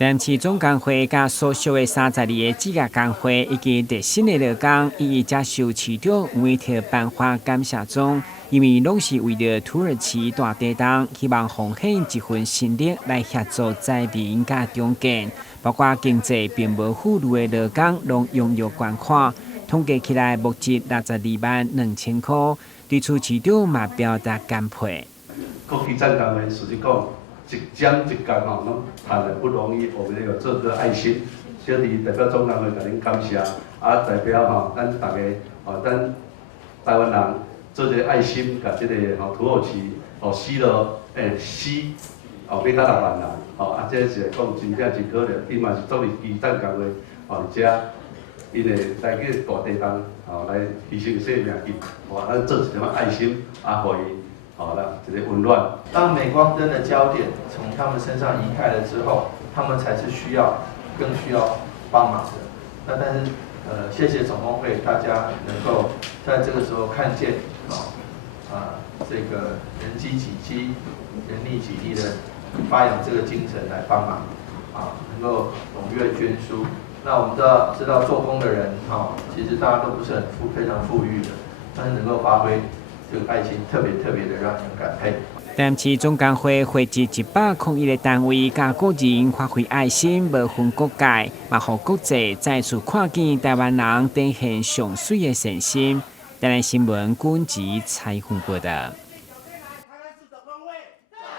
台南市总工会甲所属的32个职业工会以及热心的劳工，一一接受市长吴伟特颁发感谢状，因为拢是为了土耳其大地震，希望奉献一份心力来协助灾民甲重建，包括经济并无富裕的劳工，拢踊跃捐款，统计起来目前622000块。对此，市长嘛表达感佩。国际站工会实际讲。一针一工吼，拢赚的不容易，我们有做个爱心，小弟代表总工会甲恁感谢，代表吼咱大家咱台湾人做个爱心，甲这个土耳其死了死要到6万人，这是讲真正真可怜，伊嘛是作为基站工会遮，因会来去大地震来牺牲生命去，咱做一点爱心，互伊。好了，这些温暖。当镁光灯的焦点从他们身上移开了之后，他们才是更需要帮忙的。那但是谢谢总工会，大家能够在这个时候看见这个人机己机、人力己力的发扬这个精神来帮忙能够踊跃捐书。那我们知道做工的人其实大家都不是非常富裕的，但是能够发挥。这个爱心特别的让人感佩。台南市总工会汇集101个单位，甲个人发挥爱心，无分国界，嘛互国际再次看见台湾人展现上水的善心。台南新闻军集采访报道。